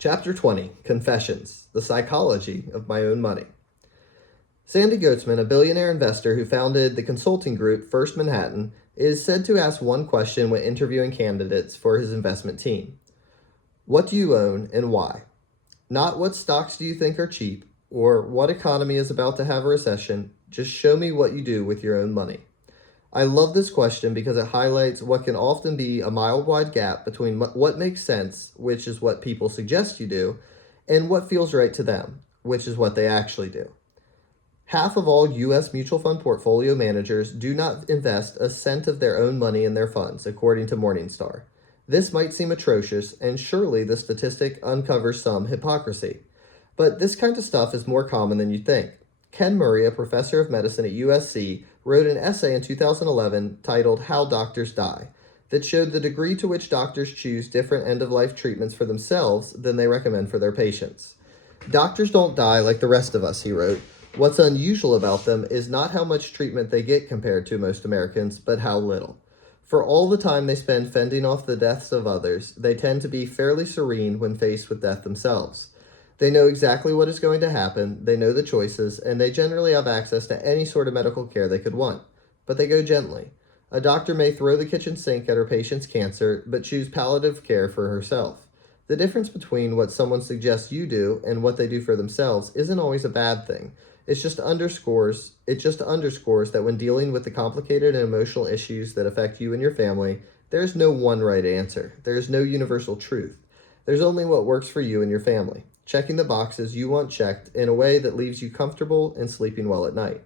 Chapter 20, Confessions, the Psychology of My Own Money. Sandy Goetzman, a billionaire investor who founded the consulting group First Manhattan, is said to ask one question when interviewing candidates for his investment team. What do you own and why? Not what stocks do you think are cheap, or what economy is about to have a recession, just show me what you do with your own money. I love this question because it highlights what can often be a mile-wide gap between what makes sense, which is what people suggest you do, and what feels right to them, which is what they actually do. Half of all U.S. mutual fund portfolio managers do not invest a cent of their own money in their funds, according to Morningstar. This might seem atrocious, and surely the statistic uncovers some hypocrisy. But this kind of stuff is more common than you think. Ken Murray, a professor of medicine at USC, wrote an essay in 2011 titled How Doctors Die that showed the degree to which doctors choose different end-of-life treatments for themselves than they recommend for their patients. Doctors don't die like the rest of us, he wrote. What's unusual about them is not how much treatment they get compared to most Americans, but how little. For all the time they spend fending off the deaths of others, they tend to be fairly serene when faced with death themselves. They know exactly what is going to happen, they know the choices, and they generally have access to any sort of medical care they could want. But they go gently. A doctor may throw the kitchen sink at her patient's cancer, but choose palliative care for herself. The difference between what someone suggests you do and what they do for themselves isn't always a bad thing. It just underscores that when dealing with the complicated and emotional issues that affect you and your family, there's no one right answer. There's no universal truth. There's only what works for you and your family, checking the boxes you want checked in a way that leaves you comfortable and sleeping well at night.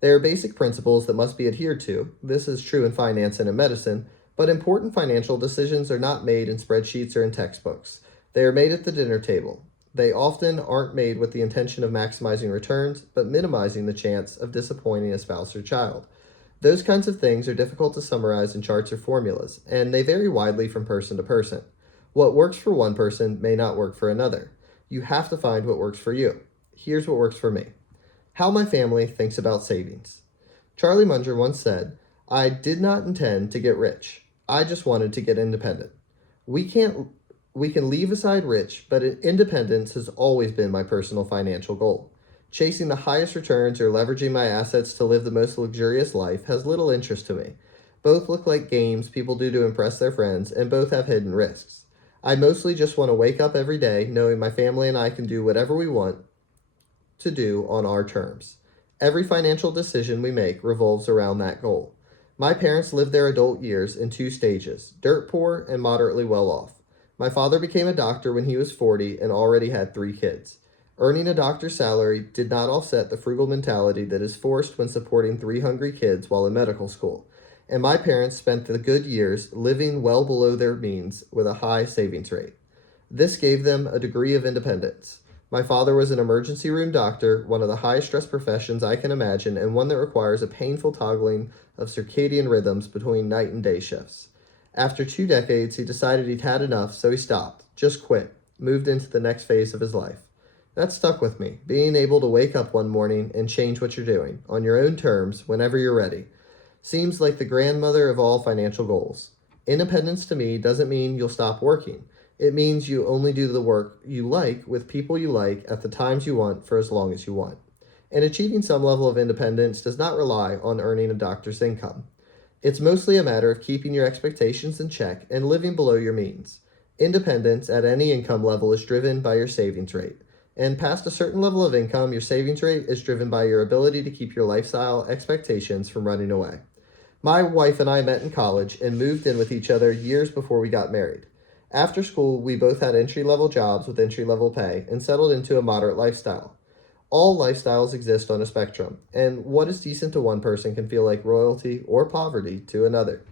There are basic principles that must be adhered to. This is true in finance and in medicine, but important financial decisions are not made in spreadsheets or in textbooks. They are made at the dinner table. They often aren't made with the intention of maximizing returns, but minimizing the chance of disappointing a spouse or child. Those kinds of things are difficult to summarize in charts or formulas, and they vary widely from person to person. What works for one person may not work for another. You have to find what works for you. Here's what works for me. How my family thinks about savings. Charlie Munger once said, I did not intend to get rich. I just wanted to get independent. We can leave aside rich, but independence has always been my personal financial goal. Chasing the highest returns or leveraging my assets to live the most luxurious life has little interest to me. Both look like games people do to impress their friends, and both have hidden risks. I mostly just want to wake up every day knowing my family and I can do whatever we want to do on our terms. Every financial decision we make revolves around that goal. My parents lived their adult years in two stages, dirt poor and moderately well off. My father became a doctor when he was 40 and already had 3 kids. Earning a doctor's salary did not offset the frugal mentality that is forced when supporting 3 hungry kids while in medical school. And my parents spent the good years living well below their means with a high savings rate. This gave them a degree of independence. My father was an emergency room doctor, one of the highest stress professions I can imagine, and one that requires a painful toggling of circadian rhythms between night and day shifts. After 2 decades, he decided he'd had enough, so he stopped, just quit, moved into the next phase of his life. That stuck with me, being able to wake up one morning and change what you're doing, on your own terms, whenever you're ready. Seems like the grandmother of all financial goals. Independence to me doesn't mean you'll stop working. It means you only do the work you like with people you like at the times you want for as long as you want. And achieving some level of independence does not rely on earning a doctor's income. It's mostly a matter of keeping your expectations in check and living below your means. Independence at any income level is driven by your savings rate. And past a certain level of income, your savings rate is driven by your ability to keep your lifestyle expectations from running away. My wife and I met in college and moved in with each other years before we got married. After school, we both had entry-level jobs with entry-level pay and settled into a moderate lifestyle. All lifestyles exist on a spectrum, and what is decent to one person can feel like royalty or poverty to another.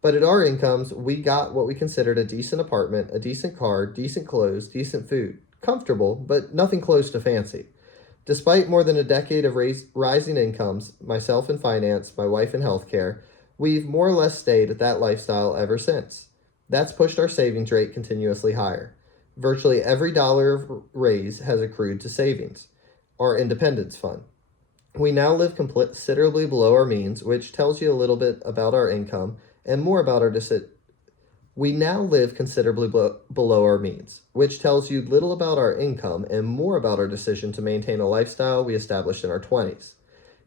But at our incomes, we got what we considered a decent apartment, a decent car, decent clothes, decent food. Comfortable, but nothing close to fancy. Despite more than a decade of rising incomes, myself in finance, my wife in healthcare, we've more or less stayed at that lifestyle ever since. That's pushed our savings rate continuously higher. Virtually every dollar of raise has accrued to savings, our independence fund. We now live considerably below our means, which tells you a little bit about our income and more about our We now live considerably below our means, which tells you little about our income and more about our decision to maintain a lifestyle we established in our 20s.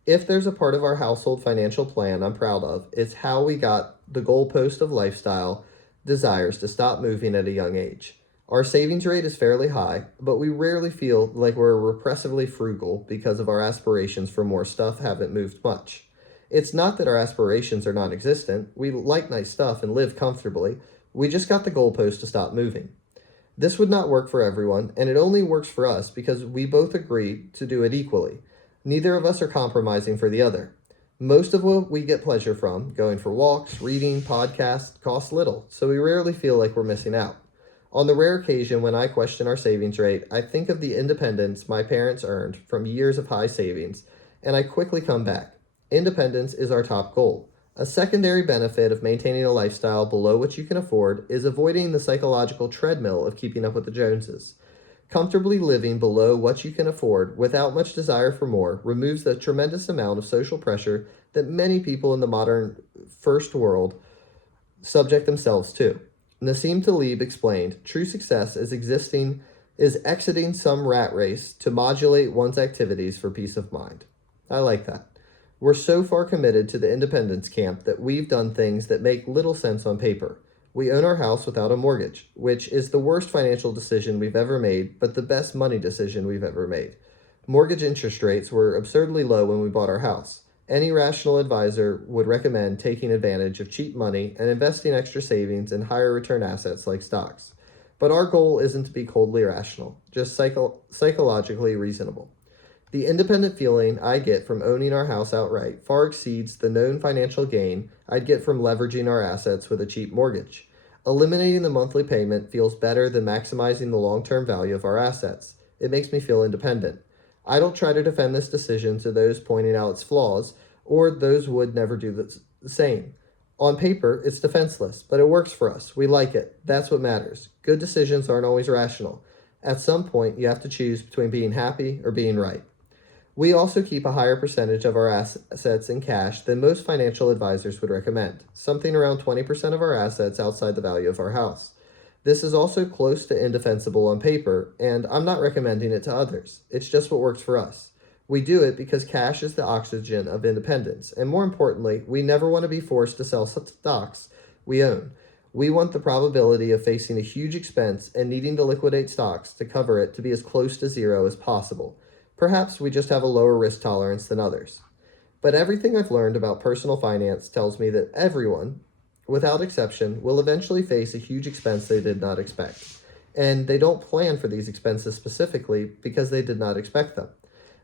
If there's a part of our household financial plan I'm proud of, it's how we got the goalpost of lifestyle desires to stop moving at a young age. Our savings rate is fairly high, but we rarely feel like we're repressively frugal because of our aspirations for more stuff haven't moved much. It's not that our aspirations are non existent. We like nice stuff and live comfortably. We just got the goalpost to stop moving. This would not work for everyone, and it only works for us because we both agree to do it equally. Neither of us are compromising for the other. Most of what we get pleasure from, going for walks, reading, podcasts, costs little, so we rarely feel like we're missing out. On the rare occasion when I question our savings rate, I think of the independence my parents earned from years of high savings, and I quickly come back. Independence is our top goal. A secondary benefit of maintaining a lifestyle below what you can afford is avoiding the psychological treadmill of keeping up with the Joneses. Comfortably living below what you can afford without much desire for more removes the tremendous amount of social pressure that many people in the modern first world subject themselves to. Nassim Taleb explained, true success is exiting some rat race to modulate one's activities for peace of mind. I like that. We're so far committed to the independence camp that we've done things that make little sense on paper. We own our house without a mortgage, which is the worst financial decision we've ever made, but the best money decision we've ever made. Mortgage interest rates were absurdly low when we bought our house. Any rational advisor would recommend taking advantage of cheap money and investing extra savings in higher return assets like stocks. But our goal isn't to be coldly rational, just psychologically reasonable. The independent feeling I get from owning our house outright far exceeds the known financial gain I'd get from leveraging our assets with a cheap mortgage. Eliminating the monthly payment feels better than maximizing the long-term value of our assets. It makes me feel independent. I don't try to defend this decision to those pointing out its flaws, or those who would never do the same. On paper, it's defenseless, but it works for us. We like it. That's what matters. Good decisions aren't always rational. At some point, you have to choose between being happy or being right. We also keep a higher percentage of our assets in cash than most financial advisors would recommend, something around 20% of our assets outside the value of our house. This is also close to indefensible on paper, and I'm not recommending it to others. It's just what works for us. We do it because cash is the oxygen of independence, and more importantly, we never want to be forced to sell stocks we own. We want the probability of facing a huge expense and needing to liquidate stocks to cover it to be as close to zero as possible. Perhaps we just have a lower risk tolerance than others. But everything I've learned about personal finance tells me that everyone, without exception, will eventually face a huge expense they did not expect. And they don't plan for these expenses specifically because they did not expect them.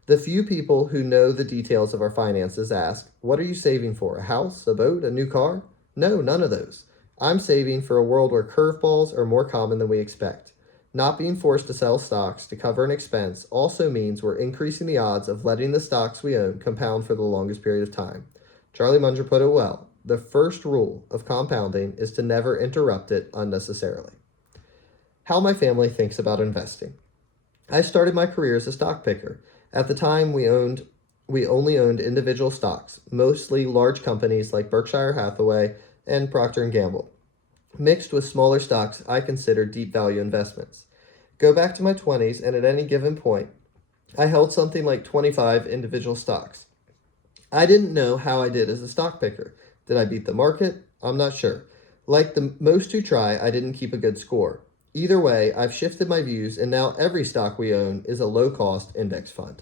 The few people who know the details of our finances ask, what are you saving for? A house, a boat, a new car? No, none of those. I'm saving for a world where curveballs are more common than we expect. Not being forced to sell stocks to cover an expense also means we're increasing the odds of letting the stocks we own compound for the longest period of time. Charlie Munger put it well. The first rule of compounding is to never interrupt it unnecessarily. How my family thinks about investing. I started my career as a stock picker. At the time, we only owned individual stocks, mostly large companies like Berkshire Hathaway and Procter & Gamble, mixed with smaller stocks I considered deep value investments. Go back to my 20s, and at any given point, I held something like 25 individual stocks. I didn't know how I did as a stock picker. Did I beat the market? I'm not sure. Like the most who try, I didn't keep a good score. Either way, I've shifted my views, and now every stock we own is a low-cost index fund.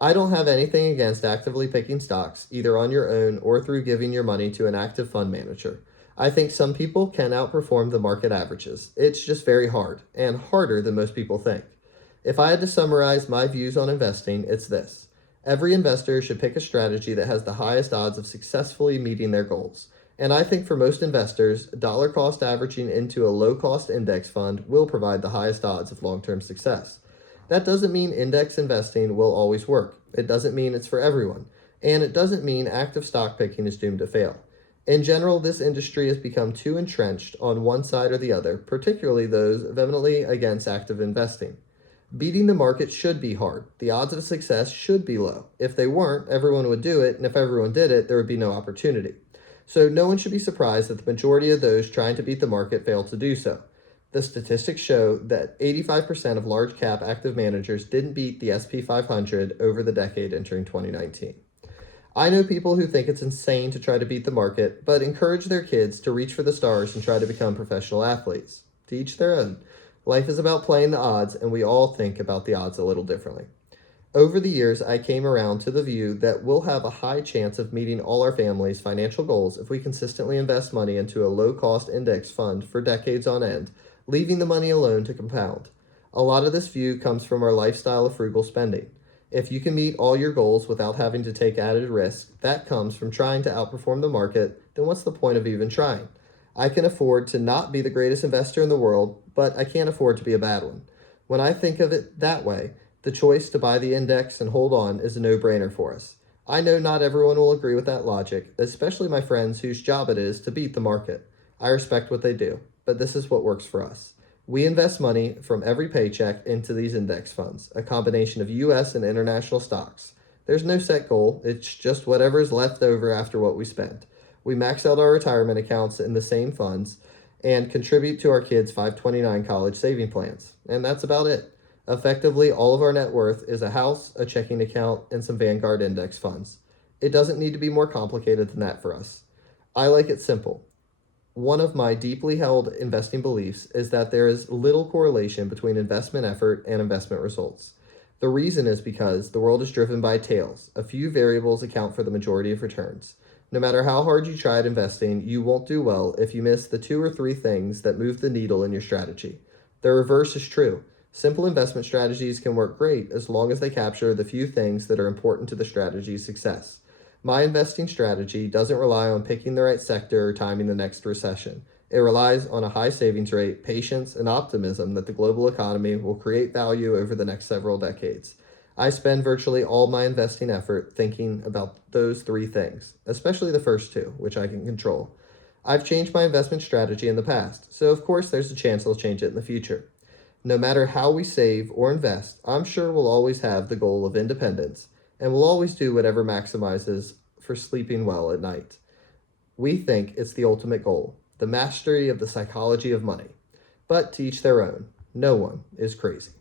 I don't have anything against actively picking stocks, either on your own or through giving your money to an active fund manager. I think some people can outperform the market averages. It's just very hard, and harder than most people think. If I had to summarize my views on investing, it's this. Every investor should pick a strategy that has the highest odds of successfully meeting their goals. And I think for most investors, dollar cost averaging into a low-cost index fund will provide the highest odds of long-term success. That doesn't mean index investing will always work. It doesn't mean it's for everyone. And it doesn't mean active stock picking is doomed to fail. In general, this industry has become too entrenched on one side or the other, particularly those vehemently against active investing. Beating the market should be hard. The odds of success should be low. If they weren't, everyone would do it, and if everyone did it, there would be no opportunity. So no one should be surprised that the majority of those trying to beat the market fail to do so. The statistics show that 85% of large cap active managers didn't beat the SP 500 over the decade entering 2019. I know people who think it's insane to try to beat the market, but encourage their kids to reach for the stars and try to become professional athletes. To each their own. Life is about playing the odds, and we all think about the odds a little differently. Over the years, I came around to the view that we'll have a high chance of meeting all our family's financial goals if we consistently invest money into a low-cost index fund for decades on end, leaving the money alone to compound. A lot of this view comes from our lifestyle of frugal spending. If you can meet all your goals without having to take added risk, that comes from trying to outperform the market, then what's the point of even trying? I can afford to not be the greatest investor in the world, but I can't afford to be a bad one. When I think of it that way, the choice to buy the index and hold on is a no-brainer for us. I know not everyone will agree with that logic, especially my friends whose job it is to beat the market. I respect what they do, but this is what works for us. We invest money from every paycheck into these index funds, a combination of US and international stocks. There's no set goal, it's just whatever is left over after what we spend. We max out our retirement accounts in the same funds and contribute to our kids' 529 college saving plans. And that's about it. Effectively, all of our net worth is a house, a checking account, and some Vanguard index funds. It doesn't need to be more complicated than that for us. I like it simple. One of my deeply held investing beliefs is that there is little correlation between investment effort and investment results. The reason is because the world is driven by tails. A few variables account for the majority of returns. No matter how hard you try at investing, you won't do well if you miss the 2 or 3 things that move the needle in your strategy. The reverse is true. Simple investment strategies can work great as long as they capture the few things that are important to the strategy's success. My investing strategy doesn't rely on picking the right sector or timing the next recession. It relies on a high savings rate, patience, and optimism that the global economy will create value over the next several decades. I spend virtually all my investing effort thinking about those 3 things, especially the first 2, which I can control. I've changed my investment strategy in the past, so of course there's a chance I'll change it in the future. No matter how we save or invest, I'm sure we'll always have the goal of independence, and we'll always do whatever maximizes for sleeping well at night. We think it's the ultimate goal, the mastery of the psychology of money. But to each their own. No one is crazy.